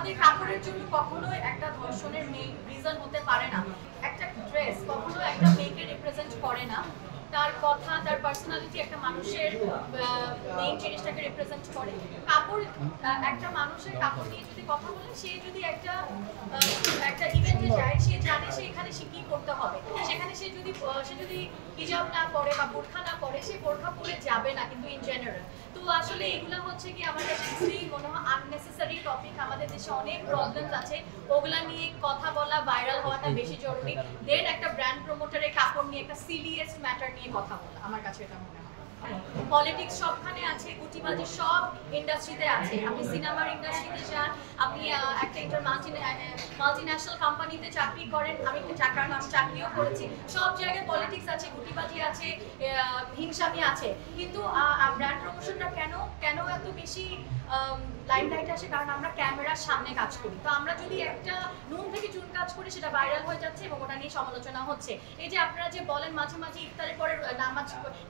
আমাদের কাপড়ের জন্য কখনোই একটা ধর্ষণের মেইন রিজন হতে পারে না। একটা ড্রেস কখনো একটা মেয়েকে রিপ্রেজেন্ট করে না। তার কথা, তার পার্সোনালিটি একটা মানুষের মেইন জিনিসটাকে রিপ্রেজেন্ট করে। কাপড়, একটা মানুষের কাপড় নিয়ে যদি কথা বলে, সে যদি একটা ইভেন্টে যায়, সে জানে সে এখানে সে কি করতে হবে। সেখানে সে যদি হিজাব না পরে বা বোরখা না পরে, সে বোরখা পরে যাবে না, কিন্তু ইন জেনারেল। তো আসলে এগুলো হচ্ছে কি আমাদের মনে হয় আননেসেসারি টপিক। আমাদের দেশে অনেক প্রবলেমস আছে, ওগুলা নিয়ে কথা বলা, ভাইরাল হওয়াটা বেশি জরুরি। দেন একটা ব্র্যান্ড প্রমোটারের কাপড় নিয়ে একটা সিরিয়াস ম্যাটার নিয়ে কথা বলা, আমার কাছে এটা মনে হয়। পলিটিক্স সবখানে আছে, গুটিবাজি সব ইন্ডাস্ট্রিতে আছে। আপনি সিনেমার ইন্ডাস্ট্রিতে যান, আপনি একটা মাল্টিন্যাশনাল কোম্পানিতে চাকরি করেন, আমি চাকরিও করেছি। সব জায়গায় পলিটিক্স আছে, গুটিবাজি আছে, হিংসামি আছে। কিন্তু ব্র্যান্ড প্রমোশনটা কেন এত বেশি লাইমলাইটে আসে? কারণ আমরা ক্যামেরার সামনে কাজ করি। তো আমরা যদি একটা নুন থেকে চুন কাজ করি, সেটা ভাইরাল হয়ে যাচ্ছে এবং ওটা নিয়ে সমালোচনা হচ্ছে। এই যে আপনারা যে বলেন মাঝে মাঝে ইফতারের পরে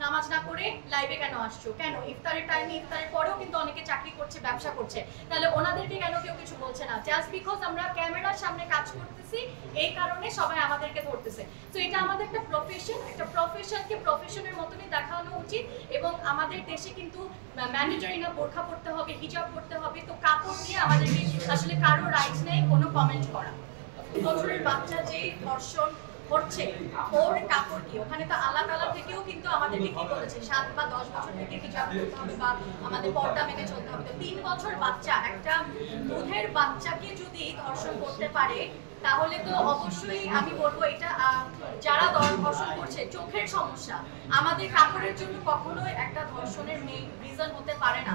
নামাজ না করে লাইভে কেন আসছো, কেন ইফতারের টাইমে, ইফতারের পরেও কিন্তু অনেকে চাকরি করছে, ব্যবসা করছে, তাহলে ওনাদেরকে কেন কেউ কিছু বলছে না? জাস্ট বিকজ আমরা ক্যামেরার সামনে কাজ করতেছি, এই কারণে সবাই আমাদেরকে ধরতেছে। তো এটা আমাদের একটা প্রফেশন, একটা প্রফেশনকে প্রফেশনের মতনই দেখানো উচিত। এবং আমাদের দেশে কিন্তু ম্যান্ডেটরি না বোরখা পড়তে হবে, হিজাব পড়তে হবে। তো কাপড় নিয়ে আমাদেরকে আসলে কারো রাইট নেই কোনো কমেন্ট করা। বছরের বাচ্চা যে ধর্ষণ হচ্ছে, ওর কাপড় কি, ওখানে তো আল্লাহ তাআলা থেকেও কিন্তু আমাদেরকে কি বলেছে, 7 বা 10 বছর থেকে হিজাব করতে হবে বা আমাদের পর্দা মেনে চলতে হবে। তো 3 বছর বাচ্চা, একটা দুধের বাচ্চাকে যদি ধর্ষণ করতে পারে, তাহলে তো অবশ্যই আমি বলবো এটা যারা ধর্ষণ করছে চোখের সমস্যা। আমাদের কাপড়ের জন্য কখনোই একটা ধর্ষণের মেইন রিজন হতে পারে না।